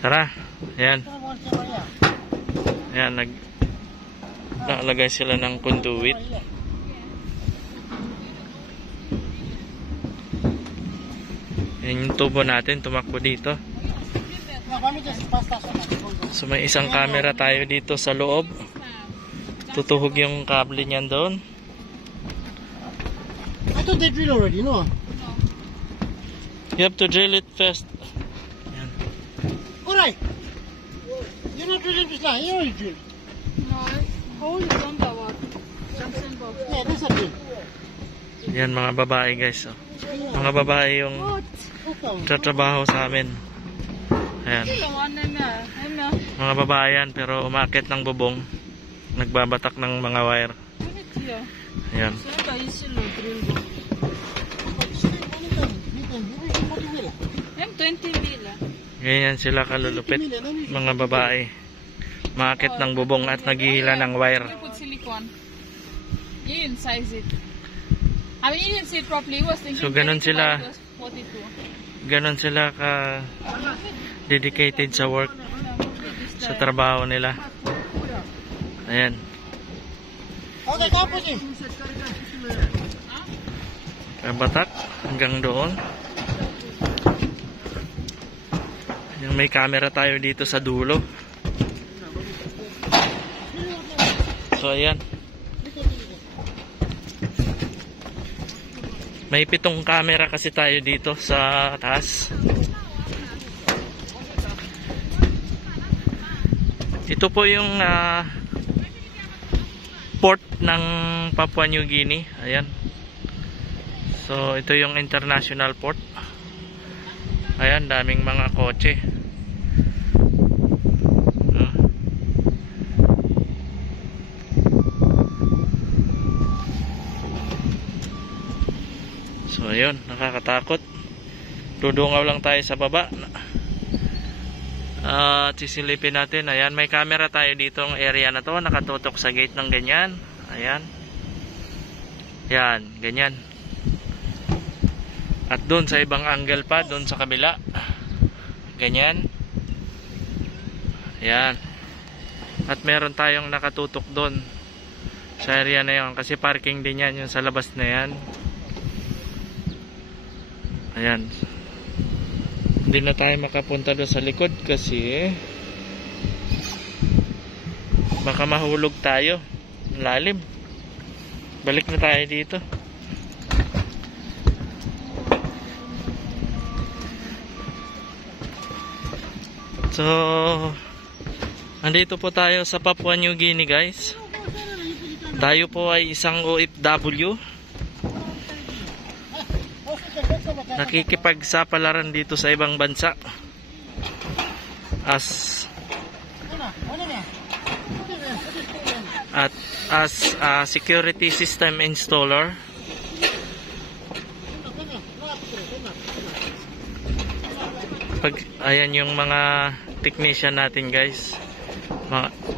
Tara. Ayan. Ayan, naglagay sila ng conduit. Ayan yung tubo natin, tumakbo dito. So may isang camera tayo dito sa loob. Tutuhog yung kable niyan doon. I thought they drill already, no? You have to drill it first. Ayan. Alright. You're not drilling this line, you already drilled. No, hole is on the wall. Junction box. Yeah, that's a drill. Yan mga babae guys. Oh. Mga babae yung tatrabaho sa amin. Ayan. Mga babae yan pero umakit ng bubong. Nagbabatak ng mga wire. Ayan. Ganyan sila kalulupit. Mga babae. Umakit ng bubong at naghihila ng wire. So ganun sila. Ganun sila ka dedicated sa work, sa trabaho nila. Ayan. Kabatak hanggang doon. Yung may camera tayo dito sa dulo. So ayan. May 7 camera kasi tayo dito sa taas. Ito po yung port ng Papua New Guinea. Ayan. So ito yung international port. Ayan, daming mga kotse. So ayun, nakakatakot. Dudungaw lang tayo sa baba. Sisilipin natin. Ayan, may camera tayo dito ng area na to. Nakatutok sa gate ng ganyan. Ayan. Yan, ganyan. At doon sa ibang angle pa, doon sa kabila. Ganyan. Ayan. At meron tayong nakatutok doon sa area na yun. Kasi parking din yan, yung sa labas na yan. Ayan. Hindi na tayo makapunta doon sa likod kasi baka mahulog tayo. Lalim. Balik na tayo dito. So andito po tayo sa Papua New Guinea guys. Tayo po ay isang OFW. Nakikipagsapalaran dito sa ibang bansa as security system installer. Ayan yung mga technician natin guys.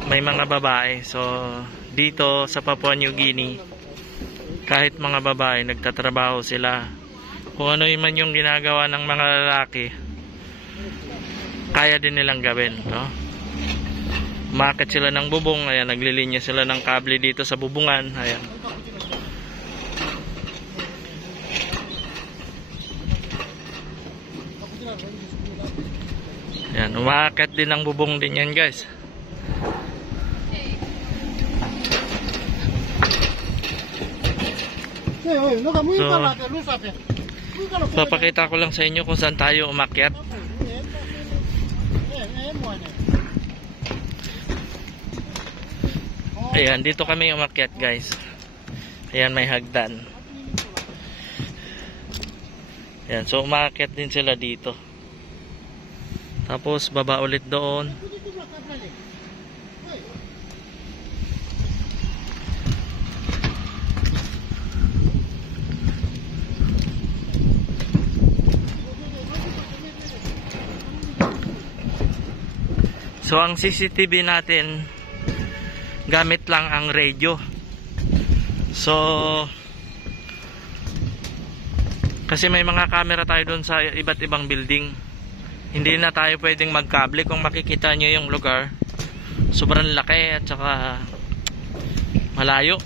May mga babae. So dito sa Papua New Guinea, kahit mga babae nagtatrabaho sila. Kung ano man yung ginagawa ng mga lalaki, kaya din nilang gawin, no? Umakit sila ng bubong. Ayan, naglilinya sila ng kable dito sa bubungan. Ayan. Ayan, umakit din ng bubong din yan guys. So papakita ko lang sa inyo kung saan tayo umakyat. Ayan, dito kami umakyat guys. Ayan, may hagdan. Ayan, so umakyat din sila dito. Tapos baba ulit doon. So ang CCTV natin gamit lang ang radio. So kasi may mga camera tayo doon sa iba't ibang building. hindi na tayo pwedeng magkable. Kung makikita nyo yung lugar, sobrang laki at saka malayo.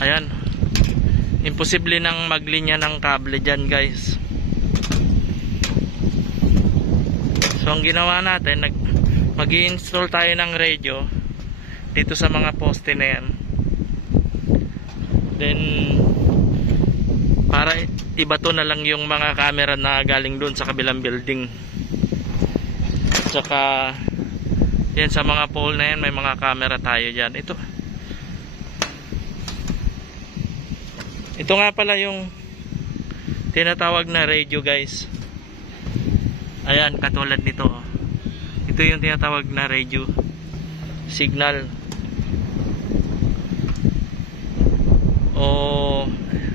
Ayan, imposible nang maglinya ng kable dyan, guys. So ang ginawa natin, mag-i-install tayo ng radio dito sa mga poste na yan. Then para ibato na lang yung mga camera na galing doon sa kabilang building. Tsaka yan, sa mga pole na yan may mga camera tayo dyan. Ito nga pala yung tinatawag na radio, guys. Ayan, katulad nito. Ito yung tinatawag na radio signal.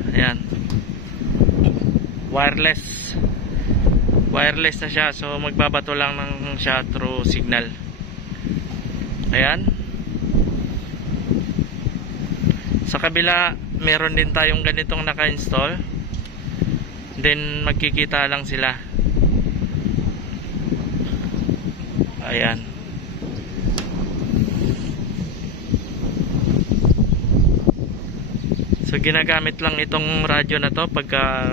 Ayan, wireless na siya. So magbabato lang ng siya through signal. Ayan. Sa kabila meron din tayong ganitong naka-install. Then magkikita lang sila. Ayan. So ginagamit lang itong radyo na to pagka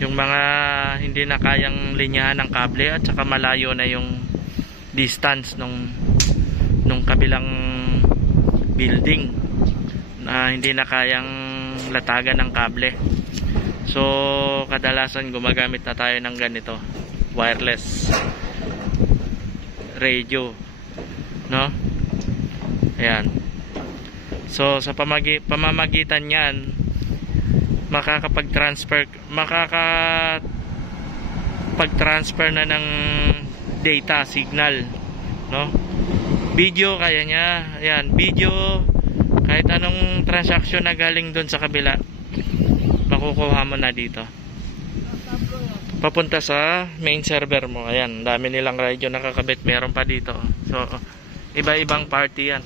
yung mga hindi na kayang linyahan ng kable at saka malayo na yung distance nung kabilang building na hindi na kayang latagan ng kable. So kadalasan gumagamit na tayo ng ganito, wireless radio, no? Ayan. So sa pamamagitan niyan makakapag-transfer na ng data signal, no? Video kaya niya. Ayan, video, kahit anong transaction na galing doon sa kabila makukuha mo na dito papunta sa main server mo. Ayan, dami nilang radio nakakabit. Meron pa dito. So iba-ibang party yan,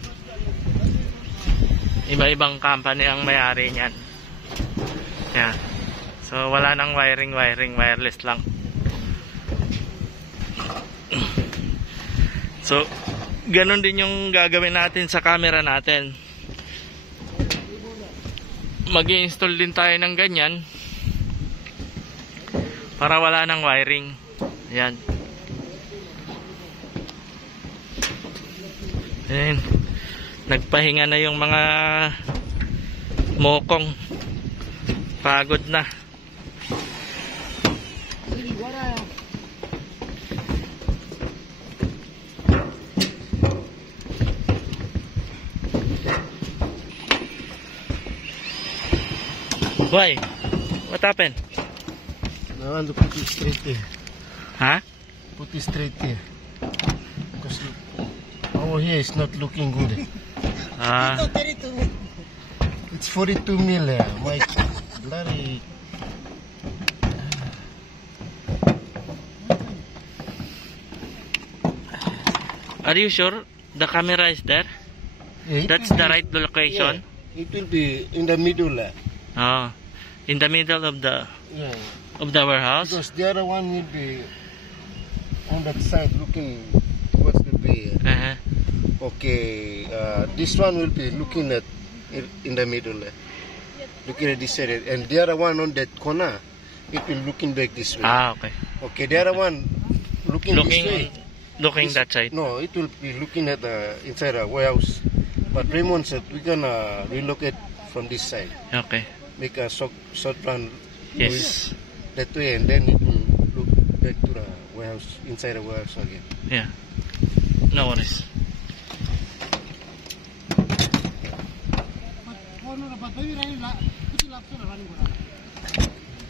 iba-ibang company ang may-ari niyan. Yan. So wala nang wiring, wireless lang. So ganun din yung gagawin natin sa camera natin. Mag-i-install din tayo ng ganyan para wala nang wiring. Yan. Ayan. Nagpahinga na yung mga mokong. Pagod na. Why? What happened? I want to put it straight here. Huh? Put it straight here. Because over here is not looking good. It's 42 mil. My bloody. Are you sure the camera is there? Yeah, That's the right location? Yeah, it will be in the middle. Oh, in the middle of the warehouse? Because the other one will be on that side looking towards the bay. Okay, this one will be looking at in the middle, looking at this area, and the other one on that corner, it will looking back this way. Okay. Okay, the other one looking this way. Looking that side. No, it will be looking at the inside the warehouse. But Raymond said we're gonna relocate from this side. Okay. Make a short run. Yes. That way, and then it will look back to the warehouse, inside the warehouse again. Yeah. No worries.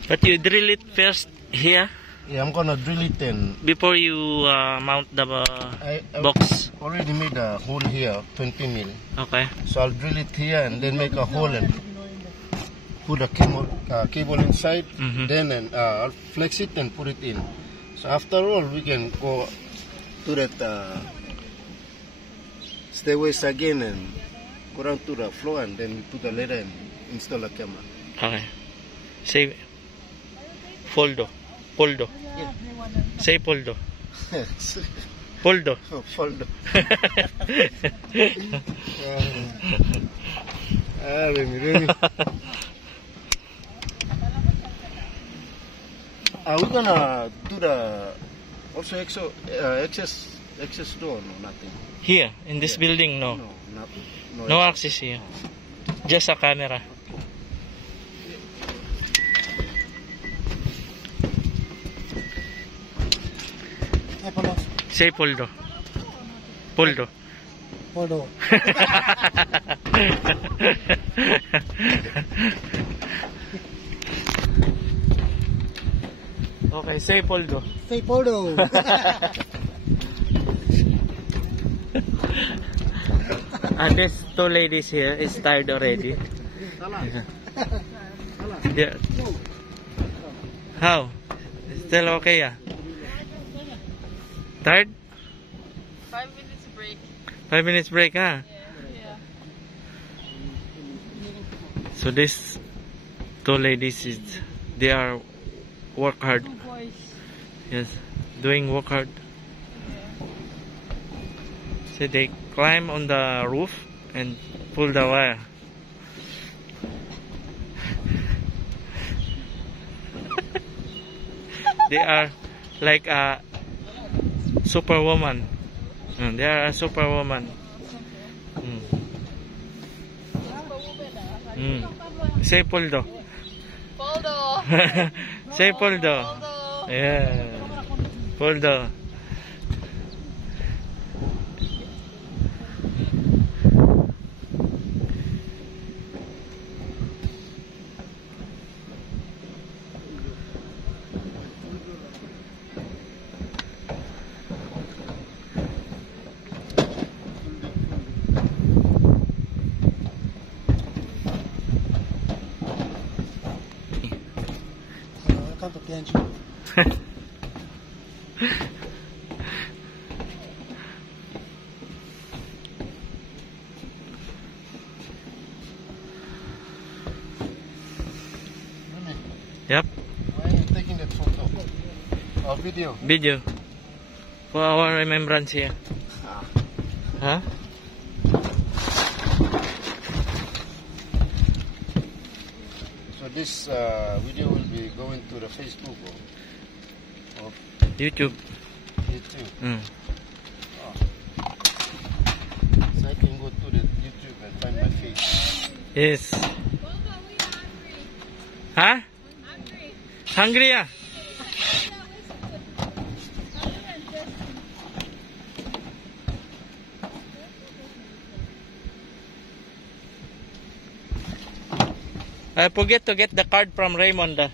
But you drill it first here Yeah, I'm gonna drill it and before you mount the box. already made a hole here, 20 mil. Okay. So I'll drill it here and then make a hole and put a cable inside. Then and I'll flex it and put it in. So after all, we can go to that stairways again and go down to the floor and then put the ladder and install a camera. Okay. Say foldo. Poldo. Say Poldo. Poldo. Foldo. Remy. Are we gonna do the also access door? No, nothing. Here, in this building, no. No, nothing. No access here. Just a camera. Say Poldo. Poldo. Foldo. Okay, say Poldo. Say Foldo. And these two ladies here is tired already. Yeah. How? Still okay, yeah? Tired? 5 minutes break. 5 minutes break, huh? Yeah. So these two ladies is they are work hard. Two boys. Yes, doing work hard. So they climb on the roof and pull the wire. They are like a superwoman. They are a superwoman. Say Poldo. Poldo. Say Poldo. Poldo. Yeah. Poldo. Canto piange. Yep. Why are you taking that photo? Or video? Video. For our remembrance here. Huh? So this video will be going to the Facebook or YouTube. YouTube. Mm. So I can go to the YouTube and find my face. Yes. Huh? Hungry, ah? I forget to get the card from Raymond.